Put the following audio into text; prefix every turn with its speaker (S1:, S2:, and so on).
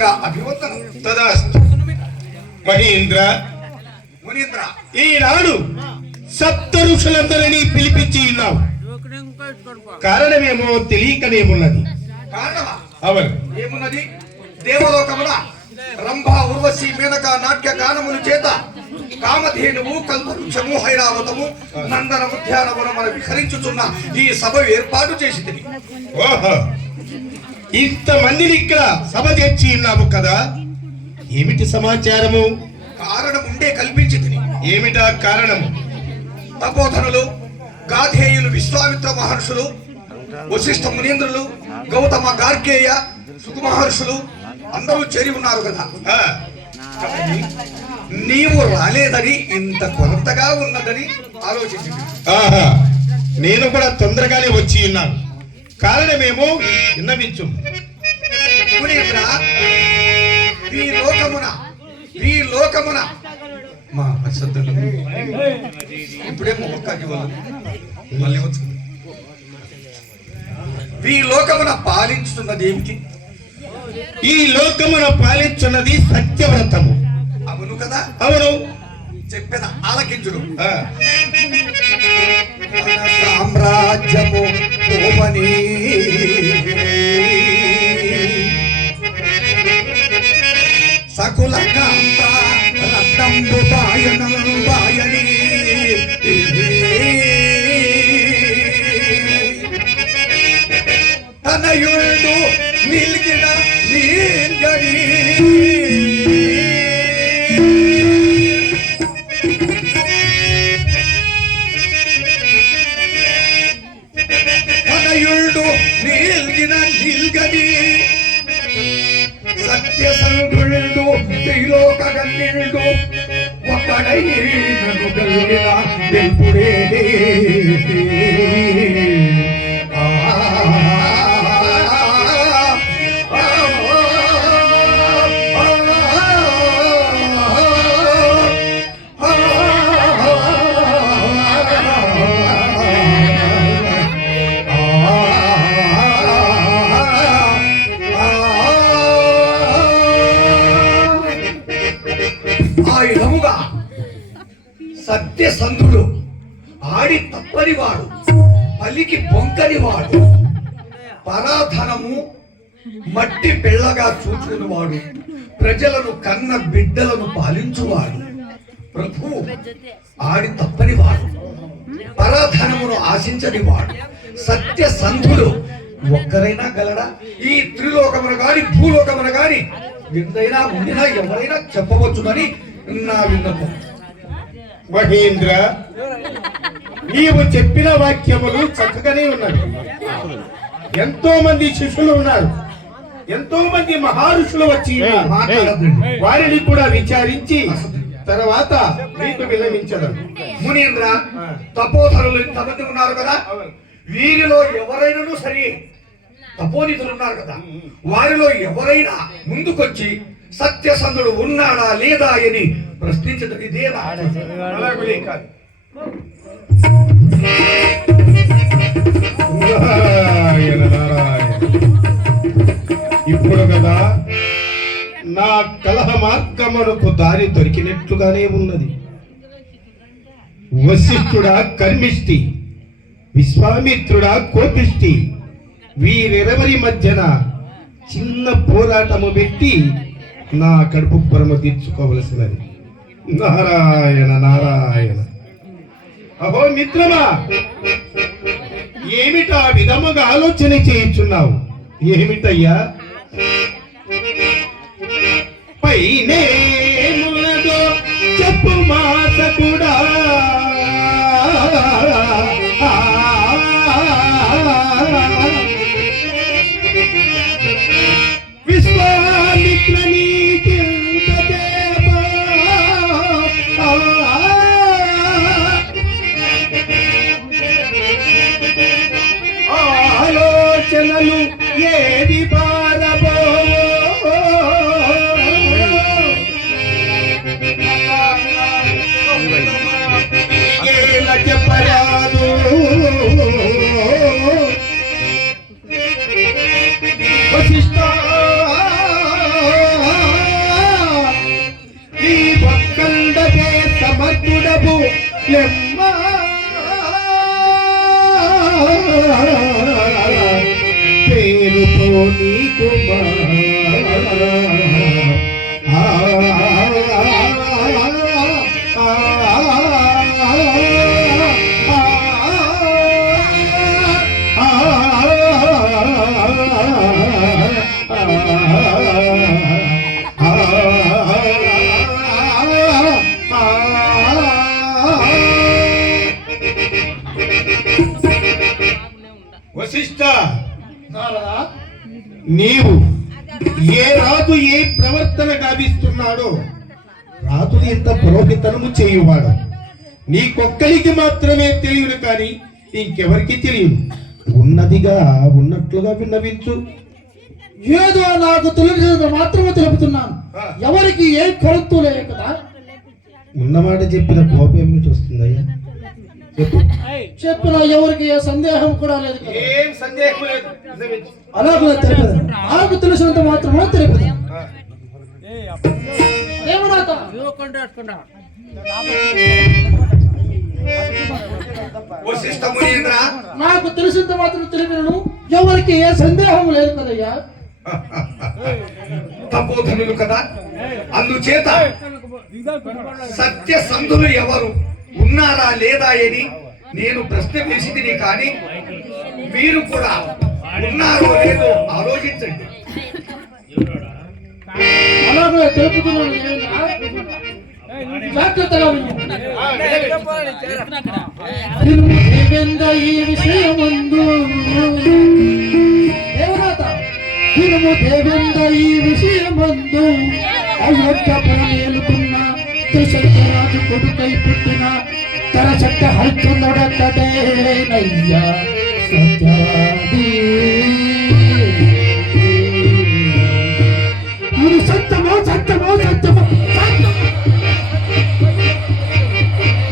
S1: పూర్వకంగా అభివందనం.
S2: తదాస్తు. మహేంద్ర.
S1: మునీంద్ర.
S2: ఈనాడు సప్త ఋషులందరినీ పిలిపించి ఉన్నావు. కారణమేమో తెలియకనేమున్నది.
S1: కారణమా?
S2: అవును.
S1: ఏమున్నది? దేవలోకమున రంభ ఉర్వశి మేనక నాట్య గానముల చేత కామధేనువు కల్పవృక్షము హైరావతము నందన ఉద్యానవనమున విహరించుచున్న ఈ సభ ఏర్పాటు చేసింది.
S2: ఓహో. ఇంతమందిని ఇక్కడ సభ తెచ్చి ఉన్నావు కదా. ఏమిటి సమాచారము?
S1: కారణం ఉండే కల్పించింది
S2: ఏమిటా కారణము?
S1: తపోధనులు గాధేయులు విశ్వామిత్ర మహర్షులు వశిష్ఠ మునీంద్రులు గౌతమ గార్గేయ సుఖ మహర్షులు అందరూ చేరి ఉన్నారు కదా. నీవు రాలేదని ఇంత కొరతగా ఉన్నదని ఆలోచించింది.
S2: నేను కూడా తొందరగానే వచ్చి ఉన్నాను. కారణమేమో విన్నవించు
S1: ఈ లోకమున ఈ లోకమున మా ఒక్కకి వాళ్ళు మళ్ళీ వచ్చింది ఈ లోకమున పాలించుతున్నది ఏమిటి?
S2: ఈ లోకమున పాలించున్నది సత్యవ్రతము.
S1: అవును కదా?
S2: అవును.
S1: చెప్పిన ఆలకించుడు. సామ్రాజ్యము ఓమని సకుల త్రిలోక గన్నిడు ఒకడై నన్ను గల్లిన తెలుపుడే సత్యసంధుడు ఆడి తప్పనివాడు పలికి పొంకనివాడు పరాధనము మట్టి పిల్లగా చూచుకునివాడు. ప్రజలను కన్న బిడ్డలను పాలించువాడు. ప్రభు ఆడి తప్పనివాడు పరాధనమును ఆశించనివాడు సత్యసంధుడు ఒక్కరైనా గలడా? ఈ త్రిలోకమున గాని భూలోకమున గాని ఎంతైనా ఉండినా ఎవరైనా చెప్పవచ్చునని నా విన్నపం.
S2: మహేంద్ర నీవు చెప్పిన వాక్యములు చక్కగానే ఉన్నవి. ఎంతో మంది శిష్యులు ఉన్నారు. ఎంతో మంది మహర్షులు వచ్చి వారిని కూడా విచారించి తర్వాత మీకు విలమించడం
S1: మునీంద్ర తపోధరులు ఇంతమంది ఉన్నారు కదా? వీరిలో ఎవరైనాను సరే తపోనితులు ఉన్నారు కదా? వారిలో ఎవరైనా ముందుకొచ్చి సత్యసంధుడు ఉన్నాడా లేదా అని ప్రశ్నించడం
S2: కాదు. నారాయణ ఇప్పుడు కదా నా కలహ మార్గమునకు దారి దొరికినట్లుగానే ఉన్నది వశిష్ఠుడా కర్మిష్టి విశ్వామిత్రుడా కోపిష్టి వీరిరెవరి మధ్యన చిన్న పోరాటము పెట్టి నా కడుపు భ్రమ తీర్చుకోవలసినది. నారాయణ నారాయణ. అహో మిత్రమా ఏమిటా విధముగా ఆలోచన చేయించున్నావు? ఏమిటయ్యా? పైనే చెప్పరాదు వశిష్ట నీ భక్తందటే సమర్థుడపు
S3: లెమ్మ
S2: నీవు ఏ రాజు ఏ ప్రవర్తన గావిస్తున్నాడో రాజుని ఇంత పురోహితనము చేయువాడు. నీకొక్కరికి మాత్రమే తెలియదు కానీ ఇంకెవరికి తెలియదు ఉన్నదిగా ఉన్నట్లుగా విన్నవించు.
S3: ఏదో నాకు తెలియదు మాత్రమే తెలుపుతున్నాను. ఎవరికి ఏ కొరత లేదు కదా
S2: ఉన్నమాట చెప్పిన కోపం ఏమిటి వస్తుందయ్యా?
S3: చెప్పిన ఎవరికి ఏ సందేహం కూడా లేదు కదా.
S2: ఏం సందేహం లేదు. నిజమిచ్చు.
S3: అలాగే తెలిపదు నాకు తెలిసినంత మాత్రమే
S1: మునీంద్ర
S3: నాకు తెలిసినంత మాత్రం తెలిపినను ఎవరికి ఏ సందేహం లేదు కదయ్యా?
S1: తపోధనులు కదా. అందుచేత సత్యసంధులు ఎవరు? ఉన్నారా లేదా అని నేను ప్రశ్న వేసింది కానీ మీరు కూడా ఉన్నారో లేదో ఆలోచించండి.
S3: అలాగే తెలుపుతున్నాను ఏమన్నా? జాగ్రత్తగా దేవేంద్ర ఈ విషయమందు ಮುತ್ತು ಸತ್ಯವಾಗಿ ಕುಡಿತೈ ಪುಟ್ಟಿನ ತರಸಟ್ಟ ಹಲ್ತು ನೋಡತ್ತದೆ ನಯ್ಯ ಸತ್ಯವಾದಿ ಇದು ಸತ್ಯಮೋ ಸತ್ಯಮೋ ಸತ್ಯಮೋ